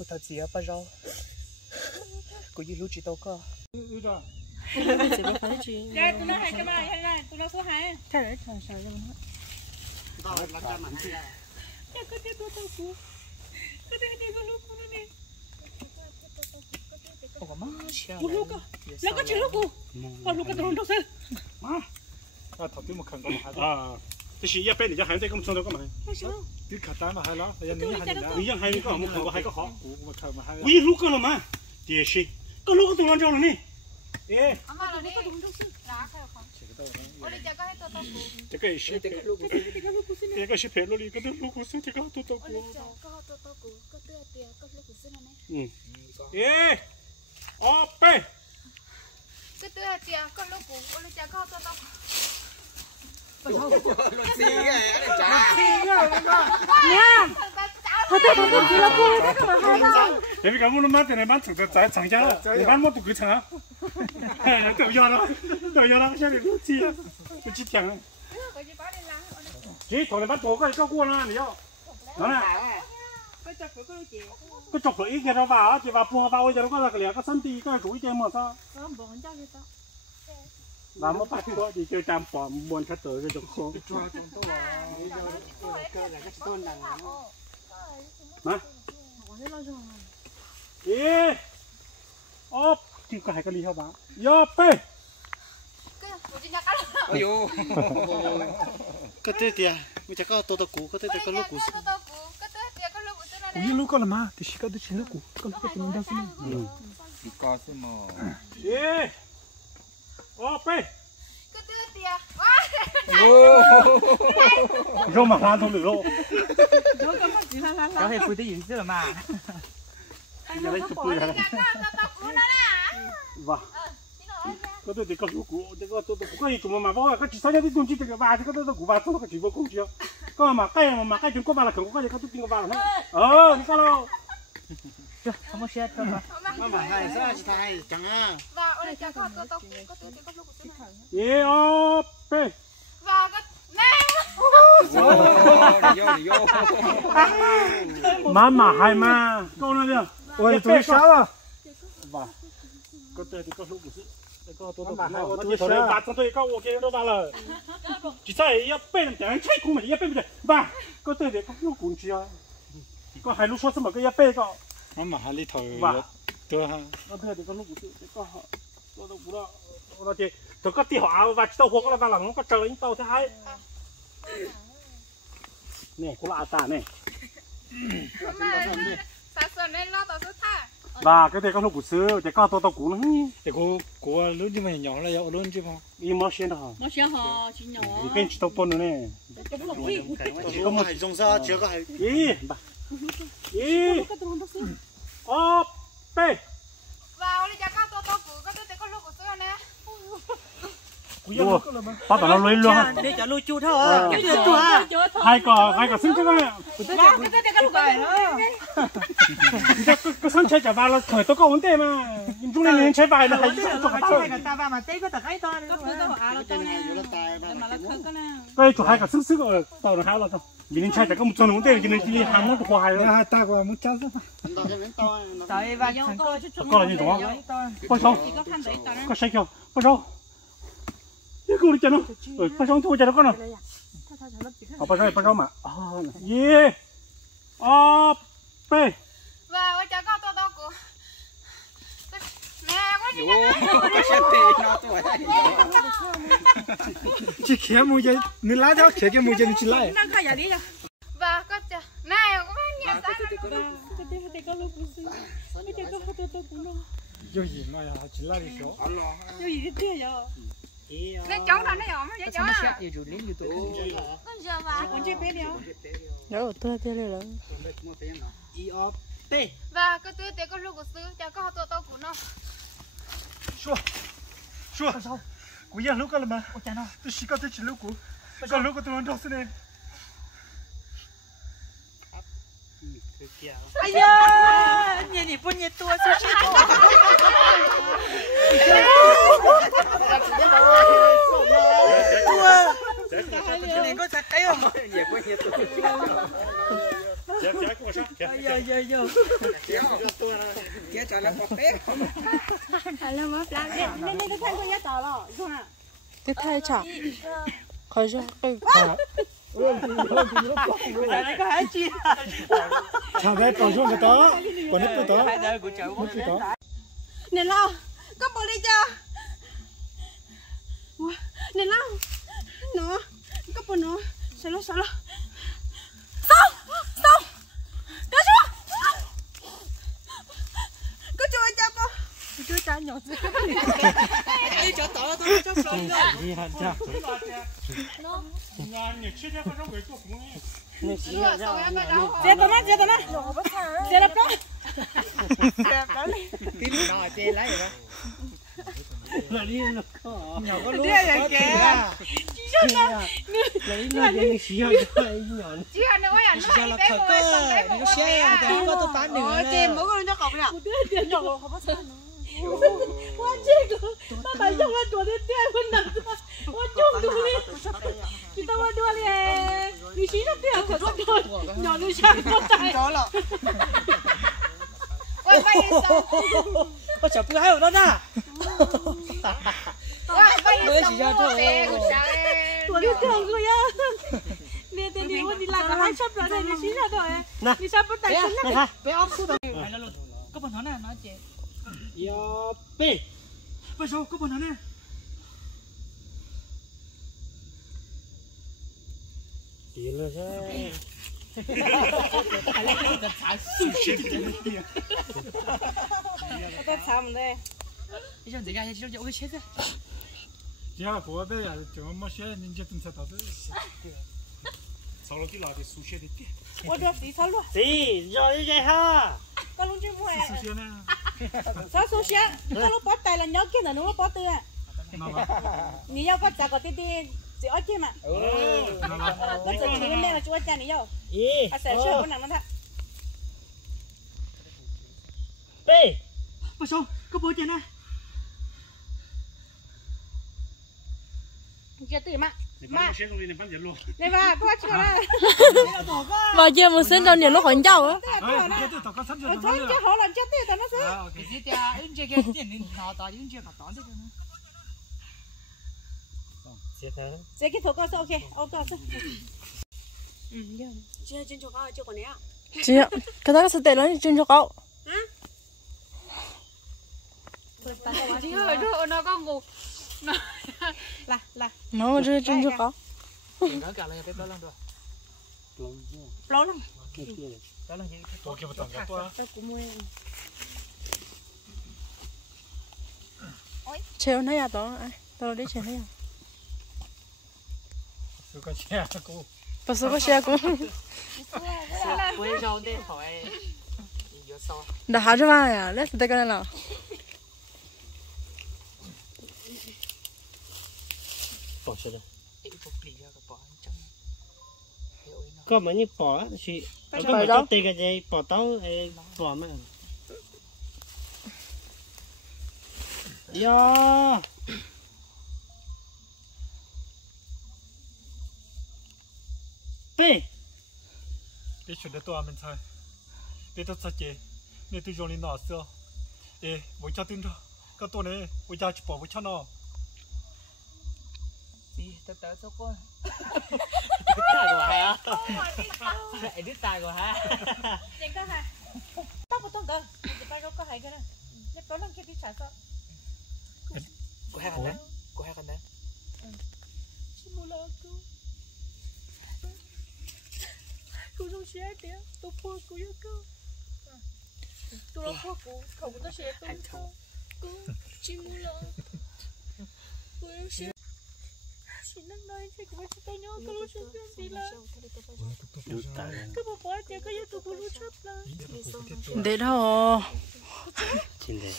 cô thật gì á ba rau cô như lúc chỉ tao cơ Dạ, tụi nó hay cái bài hay này, tụi nó số 2. thế đấy trời trời cho nó Dạ, có thể tôi cú. Có thể đi con lúc nó nè. ủa má xia Một lúc à? Nó có chuyện lúc cú. Còn lúc cái tụi nó sao? à头对么看过嘛？啊，这是一般人家还在跟我们说的干嘛？你看单嘛还了，人家你还你个我们看过还个好，我看嘛还。我一路过了嘛，也是，个路个都让着了呢。哎，这个也是，这个是陪了你，这个路古是这个都到过。嗯，哎，哦背。cái thứ hai tia con lúc cũ con lúc cha con tôi đâu Em cái muốn mà thế bán thực tại厂家了，你bán mua不够成啊？都要了，现在都急了，都急天了。这头来把多个搞过了，你要，哪来？cái chọc lưỡi kia nó vào chỉ vào buông vào giờ nó có là cái cái sân tì cái rủi chơi mà sao và một phát thôi thì chơi tam bỏ buồn khát tới cái chọc khô mà ê ốp thì có hai cái ly hao bán yo pe ayo cái thế thì mình chắc có tôi cũ cái thế thì có lúc cũ cú lúc có là mà thì cái đấy lúc cũ có lúc cái mình đâu xin đi co xem mà ê ốp pe rô mà lan thôi được rô có thể phụ tí gì chứ mà giờ lấy chụp cười ra và cái tôi thì có lúc cũ tôi có gì chúng mà bao cái chỉ sao đi dùng chỉ cái ba thì cái tôi cũ ba tôi cái chỉ vô công chưa có mà cái chúng có ba là không có gì cái tôi tin có ba nữa đi sao đâu chưa không có xe thôi mà hai sao chỉ thay chẳng à và ôi cha con tôi có thứ có lúc cũ ê ốp pe và cái mà hai mà câu này đi ôi tôi sao à và có tôi thì có lúc cũ có tôi tôi thôi ba tôi có ok đâu ba rồi chỉ sai一背等人拆空嘛一背不对吧có tôi thì có lúc cũ chưa có hai lúc số什么个一背个mà hai lít thầu tôi ha có tôi thì có lúc cũ có tôi đâu cũ đó nó thì tôi có tiêu hỏa và tàu hồ có là ba lần nó có trời tàu thứ hai nè cũng là ta nè và cái này có lúc cũ xưa thì có tàu cũ nó thì cô lớn chứ mà nhỏ là nhỏ lớn chứ mà đi mua xe đó Mà xe họ chỉ nhỏ. thì bên tàu pôn nữa nè có một dòng ra chưa có hai ý ốp pe vào đi cha con tôi cũ có thứ có lúc cũ xưa nè bắt đầu nó lôi luôn để cho lôi chu thôi cái gì chu hai cái sinh cái này Cái lúc bài đó. cái sinh chơi chả vào là khởi tôi có vấn đề mà chúng này nên chơi bài là hay người ta mà té có tật ấy thôi Có thứ có à nó to nè. Mà nó khơi cái nè. cái chủ hai cái sinh sức ở tàu nó hao là sao vì nên chơi chả có một vấn đề cho nên đi hàng nó hoài rồi hai ta qua muốn cháu tại và thằng có là gì đó có sao Chỉ có khăn đấy to nè. có sai không có sao cái cô đi chơi nó có sao thôi chơi nó con nào có sao mà yeah ốp pe vào ôi cha con tôi cũ nè có gì cái xe tê nó tuổi chỉ khé mùi dây nếu lái theo khé cái mùi dây chỉ lái Nó khai giả đi nha. và có cha này có bao nhiêu Cái thứ có lúc cũ xưa. Cái thứ có tôi cũ nó. vô gì mà chỉ lái đi số Cái gì cái kia vậy? nó chống nó nhỏ mà vậy cháu à nhiều chủ lính nhiều tuổi con giờ vào Con chơi bé đéo. nhớ tôi thế này là và cái thứ có lúc cũ xưa cha con tôi cũ nó Sure. Cú giờ lúc cái mà. Tôi chỉ có tôi chỉ lúc cú. Có lúc có tôi ăn đâu xin em. ai da nhìn nhỉ buồn nhiệt tua sao chứ tua này có thật cái không nhỉ buồn nhiệt tua 姐跟我说，姐。姐trả lời một bé. Là mất lá. Nên tôi thay con giá tỏ rồi, không à? Tiếp theo chả khỏi cho chả đấy còn xuống cái đó còn hết cái đó Nè lo, có bộ đi cho. Nè lo, nó, có bộ nó, sao lo. Xong, cái xuống. Có chui cho cô. chưa trả nhỏ gì Đi cho tỏ tôi cho xong rồi. đi hẳn cha Nó. ngon nhỉ chưa chắc có người tốt cũng Rửa xong em bắt đầu. Chị tao nó. Chị đẹp đó. Tí nữa nó chê lấy rồi đó. là đi là Nhỏ có lúc Đi rồi kìa. lấy nó đi xíu cho ấy nhỏ. Chị ăn nữa ăn Sao là khởi cơ, nó xe thì có tôi bán được. Ôi chị mỗi con cho cậu nè. Một đứa tiền nhỏ không có sao. Quá chết rồi. Tao phải dùng ăn chuột đến tiền con nặng. Quá chung đuôi đi. Chị tao ăn đuôi đi. Đi xí nó tiền của con thôi. Nhỏ đi sang con tay. Đó là. Ôi bay đi xong. Có chả cứ hay ở đó nè. Ôi bay đi xong mua về của cháu em. Tuổi đi thường rồi á. Nè tiền đi đi làm cả 2 shop rồi này đi xí ra rồi. Đi shop bắt tay xin lắm. Bé ốc xuống rồi. có phần nó nói chị Yo, bé. bây giờ có bọn nó nè Đi rồi thế. Tao xăm đây. bây giờ gì ra chị cho chết ra chị là của bé à chúng mà xe nên chỉ tin sao đó sau đó cái là cái sushi đấy Ôi được tí sao luôn. Đi, rồi đi đây ha. Tao luôn chưa mua này. sushi nè Sao sushi? Tao lúc bắt tay là nhớ kia là nó bắt từ à. Nì nhau có chả có tí chỉ ở kia mà. Có chỉ bên đây là chú cha nì nhau. Ý. À sẽ chơi con nặng nó thật. Bé. bây giờ có bố chị nè Chưa tự mà. mà xe không đi bán tiền luôn Này bà, có chưa là. và giờ một sinh đâu nhiều lúc hỏi nhau á cái tao có sẵn rồi Thôi chứ họ làm chết thì tao nó sẽ. cái gì thì ứng chưa cái tiền nên nó tao ứng chưa cả tao thế Sẽ cái thủ con sao ok. Ok. ừ Chưa trên chỗ con chưa còn nữa. chị ạ cái đó sẽ tệ lắm trên cho cậu Chị hỏi đồ nó có ngủ. Là. nó trên cho cậu Nó cả là bé đó lắm rồi. Lâu lắm. Đó là gì? tôi kêu tao cái tôi Tao cũng mua. treo nó à tao đi treo nó à tôi có xe cô bây giờ có xe cũng Quay rau để hỏi. Vô sau. đã hả cho mà à let's take cái nào Bỏ xe ra. Có mấy như bỏ chị. Có mấy cái tiền cái gì bỏ tao bỏ mà. Yo. Bé. để chuyển đến tôi mình thôi để tôi sao chị để tôi dùng đi nọ xưa để mỗi cho tin thôi cái tôi này mỗi cho chỉ bỏ mỗi cho nó Gì tao sao con. Tài của hả? Lại đứt tài của hả? Trên có hả? Tao một tuần cơ. Thì bao nhiêu có hay cái này. Để có lần kia đi xả sao? Của hai con đấy. Chỉ mua lợn cô. Cô không xe đi. Tôi mua cô yêu cô. Tôi không mua cô. Không có xe tôi không. Cô chỉ mua lợn. Cô yêu xe. Chị đang nói chị cũng chỉ tao nhớ cái lúc trước gì là cái bộ phim thì cái YouTube của lúc trước là để thôi Trên đây.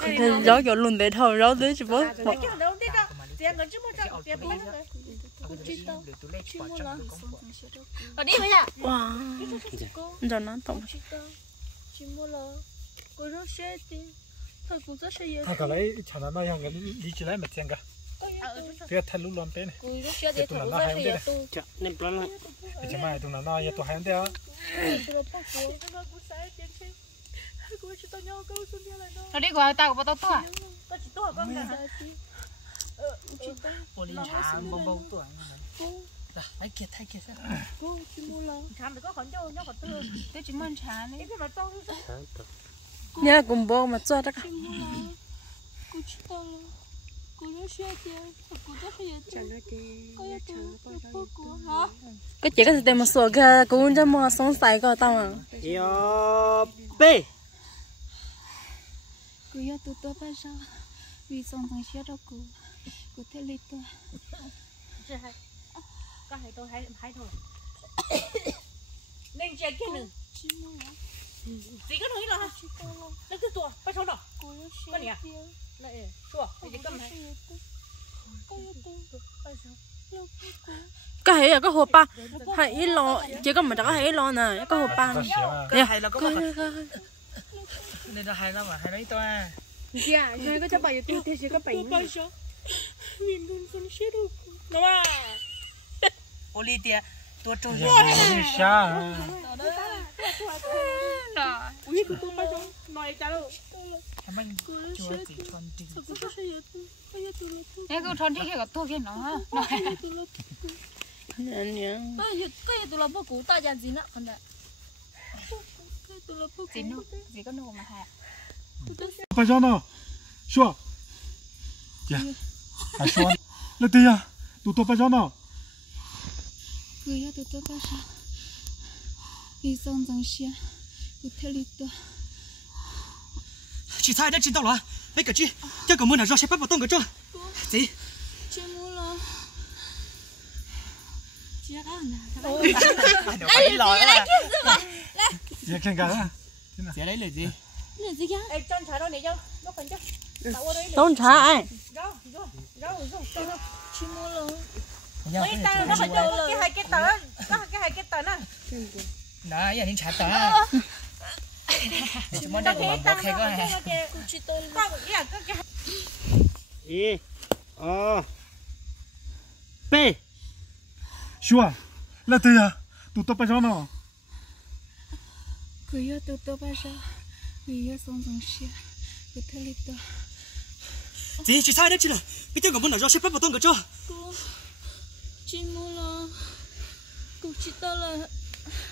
thì gió kiểu lùn để thôi gió tới chỉ bớt cái đâu đi cả tiền gần chứ một trăm tiền bốn rồi chị tao chị mua là ở đi bây giờ wow giờ nó tổng chị mua là cô rất xe tiền thôi cũng rất xe thằng cái lấy chẳng là nói hàng cái đi chỉ lấy một tiền cả cái thay lú lon bên cùi nó xe thì thằng nó xe giờ tu chả nên plan là cái mai tụi nó giờ tụi hai đứa nó đi qua tao có tao to à cô linh trà bông bông tuổi rồi lấy kia thay kia thằng được có khoản cho nó còn tư tôi chỉ muốn trà này nha cùng bố mà cho đó cái chị có thể tìm một số cái cũng cho mà sống sài có tao à yo bê cô yêu tụi tôi bây giờ vì sống thằng xe đâu cô thấy lịch tôi có hai tôi hai thôi nên chơi cái nữa gì có nói là nó cứ tua bắt số nào cái này này tua thì cầm này cái hay là cái hộp ba hay lo chỉ có mình đã có hay lo nè cái hộp ba cái hay là có nên là hay lắm mà hay đấy tôi à dạ rồi có cho bà yêu thì chỉ có bảy mình luôn phân xét được đúng không Olivia tôi trông xa ui tôi bắt đầu nói cho đâu mình chúa chỉ chọn đi cái cô thon cái tôi kia nó ha cái tụi nó bố ta chẳng gì nữa còn đấy gì có nô mà hả bây giờ nó xua dạ hãy xua là gì à tụi bây giờ nó cứ yêu tụi tôi bây giờ vì sống thằng xe cô thấy lịch tôi chị sai đã chín tao rồi mấy cái chị cho cả mưa nào do sẽ bắt vào tông cái cho gì chị mua lo chị đã ăn lấy lòi đó chị khen cả đó chị lấy là gì ê chân trái đâu này cho nó phần chứ tôn trả ai rau chị mua lo mấy tao nó phải cho cái hai cái tờ nè đó giờ nên trả tờ chúng mình đang làm bọc hay có này y bê xua là gì à tụi bây giờ nó cứ yêu tụi tôi bây giờ vì yêu sống thằng xe cô thấy lịch tôi gì chị sai đấy chị này bây giờ cả mưa nào do sẽ bắt vào tông cái cho cô chị mua lo cô chỉ tao là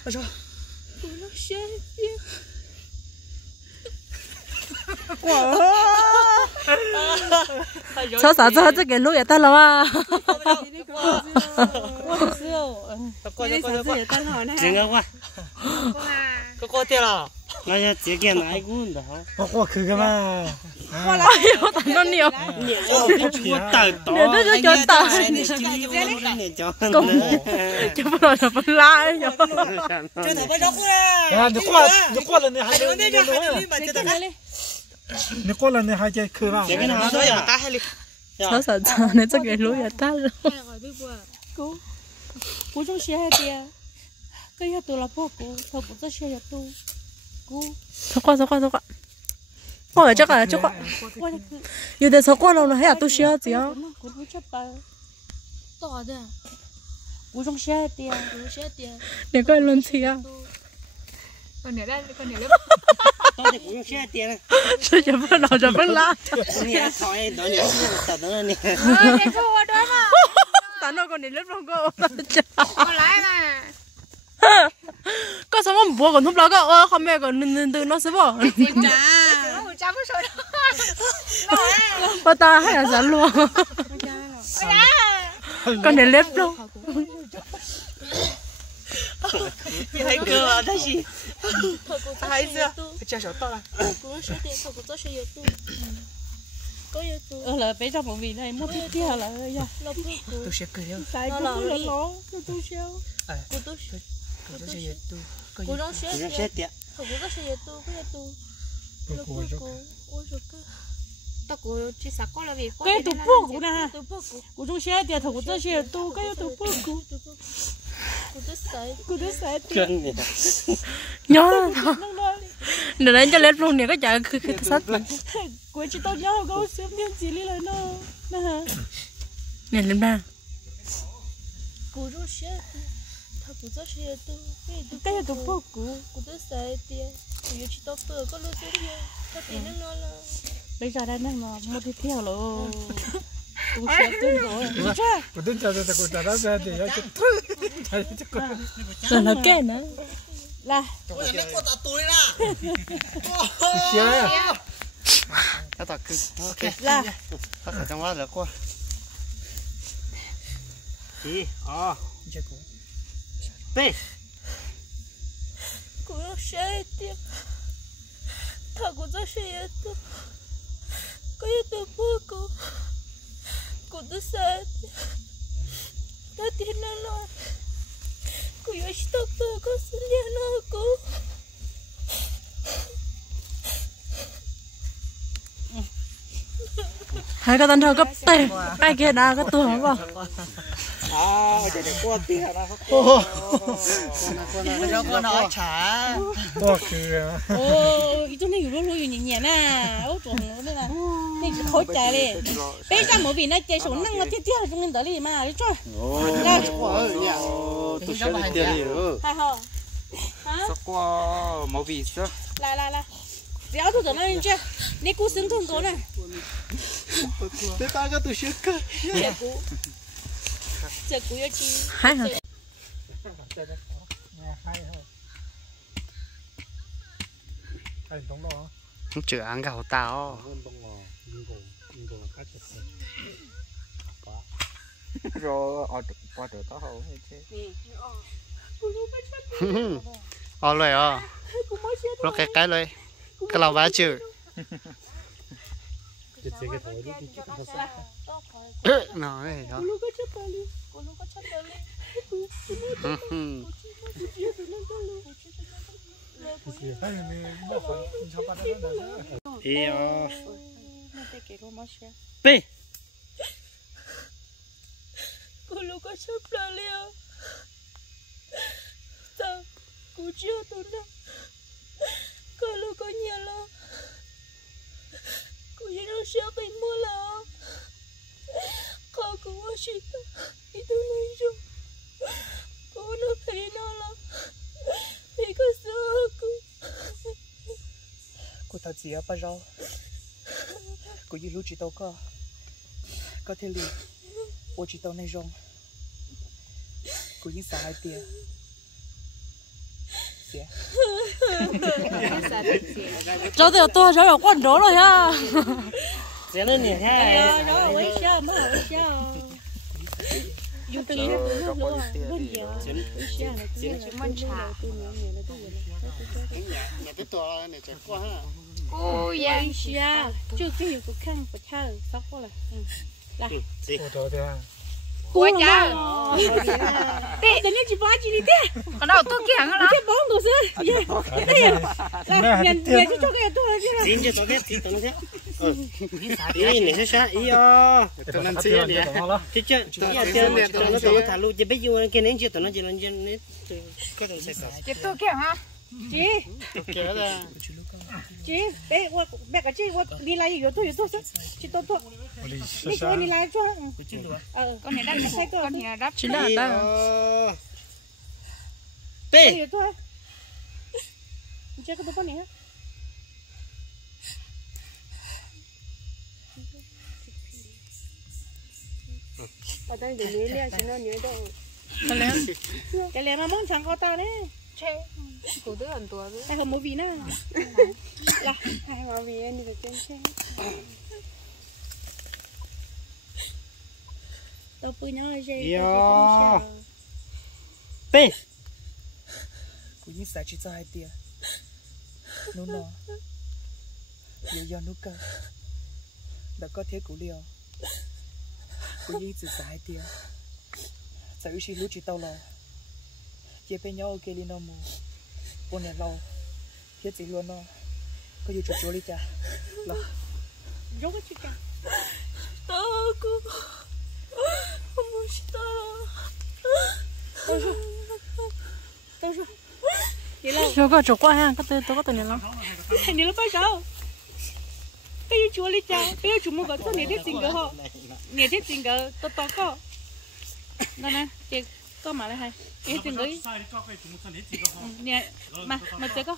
bây giờ cô nó xe đi sao sao cho cái lúa ta lo à整个话có tiền à那要这个哪一个的哈我去干嘛哎呦等着你哦我等到你这就叫等就不能什么拉哟这他妈绕过来啊你过了你还能你过了你还在去吧这个哪所以嘛打海里sao sao cho nên cho cái lúa ta rồi cô trong xe hay kia cái nhà tôi là bố cô thằng cũng cho xe nhà tôi cô sao qua ôi chắc là chắc giờ để sao qua đâu là hay là tôi xe gì á cô không chấp bà to đấy cô trong xe hay kia để coi luôn gì á còn để lấy到底不用现在点了，是也不老这不拉，你还讨厌等你，等等你。để cho我đói mà 等到过年了不够， 我来嘛 có sao mà bố còn thúc lá có không mẹ còn từ nó sẽ bỏ cha mới sôi bà ta hay là rắn luôn con để lép luôn thấy cơ thấy gì thấy chưa cha sợ to là là bé trong một vị này mất tiếp theo là tôi sẽ cười đâu tại cô là nó tôi sao tôi sẽ vậy tôi cô trong你让谁点？ cô có xe tu cái tu tao cũng chỉ sợ có là vì cái tụ bố của nè cô trong xe thì thằng cô cho xe tu cái tụ bố của cô tôi sai真的。 nhớ để đánh cho lép luôn nè cái chả cứ sát cô chỉ tao nhớ cô xem miếng gì lên nó nè Nè lên ba. Cô rút xe đi. Thà cô cho xe tôi. Cái gì tụi bố cũ. Cô tôi xài tiền. Cô yêu chỉ tao bơ có lối xe đi. Thà tiền nó là. Bây giờ đây nó mà mua đi theo rồi. Cô xe tôi rồi. Cô tin cho tôi cô trả đó ra thì Rồi nó kê nữa. Là. Ôi nó có tao túi nè. xe. Tao tao cứ. Ok. Là. Tao phải trong đó là qua. Đi. À. B. Cô yêu xe tiền. Thà cô cho xe tôi. Có yêu tôi bơ cô. Cô tôi xài tiền. Thà tiền nó là. Cô yêu chỉ tao bơ có xin tiền nó cô. Hai cái tên thơ cấp tê. Hai kia đã cái tuổi không vào. Để qua tiền là Con nói trả. Bỏ cửa. Ôi, chỗ nàyอยู่รู้อยู่nhẹ nè. Ôi chuẩn nó đây là. Này khối trái đi. Bây giờ mỗi vị nó chơi số năng nó tiếp tiếp trong nên đó đi mà đi cho. Ôi, ôi, nhà. Tôi sẽ đi tiền rồi. Hai hò. Hả? sao qua một vị sao Là. Réo thủ nó lên chưa? Nè cú xứng thùng cố này. Thế ta có tôi sẽ cơ. Chờ cú yêu chi. Hai hả? Anh đúng đó. Không chữa ăn gạo tao. rồi ở qua được có hậu hay thế Rồi à. Rồi cái rồi. Cái lẩu bá chữ. Nó này đó. B. Cô lúc có sắp ra liêu. Sao? Cô chưa tôi đâu. Cô lúc có nhà lo. Cô như nó sẽ bị mua lo. Cô cũng có sự ta. Ý tôi nói rồi. Cô nó phải nó lo. Vì có sợ cô. cô thật gì á ba rau cô như lúc chỉ tao có thể liền ô chỉ tao này rong cô như xài tiền xẻ Cho tôi rồi quan đó rồi ha. xẻ lên nè ha Rồi quay sao mới quay sao. Dù từ lúc luôn luôn giờ. Xẻ là mình trả. Nhà cái to này chạy qua ha. Ôi da. Dạ. Chưa cái gì cũng khăn phải chơi sắp quá là. Là. Cô đó thế. Cua cha. Tê, đến chỉ ba chỉ đi tê. Còn đâu tôi kia hả? Cái bóng đồ xưa. Là nhận cho cái tôi kia. Xin cho tôi thì tôi nói thế. Ý này sao ý à. Tôi làm gì nè. Chứ chứ tôi tiền tôi nó tôi thả lũ chỉ biết vô cái nến chưa tôi nó chỉ lên trên có thể sẽ Chị tôi kia hả? Chị. Kéo ra. Chị, bé cái chị đi lại gì tôi chị tôi đi tôi đi lại cho. Con này đang sai con này đáp chỉ là đang. Tê. Tôi. Chơi cái con này. Ở đây để nhớ lia chỉ nó nhớ đâu. Cái lẹ mà mong chẳng có tao đấy. Che. Cô đứa ăn tua rồi. Ai không mua vì nữa. Là hai mà vì anh đi về trên xe. Tao bự nhau là gì? B. cô như xài chỉ cho hai tiền nó giờ nó cơ đã có thế của liều cô như chỉ xài tiền xài chỉ lúc chỉ tao lo chia bên nhau kia lên nó mua con này lâu thiết gì luôn nó có gì chụp đi cha lo Rốt cái chicken. Tao cô. Không muốn tao. Tao rồi. Đi lâu. Rồi có chụp qua ha, có tôi có tình lâu. Đi lâu bao sao? 你了，爸爸。 Đi lâu bao sao? 你了，爸爸。 Đi lâu bao sao? 你了，爸爸。 Đi lâu bao sao? bây giờ chúa lấy cha bây giờ chúng một cái này thiết tình cờ họ này thiết tình cờ to có đó nè chị có mà lại hay thiết tình cờ nè mà chơi có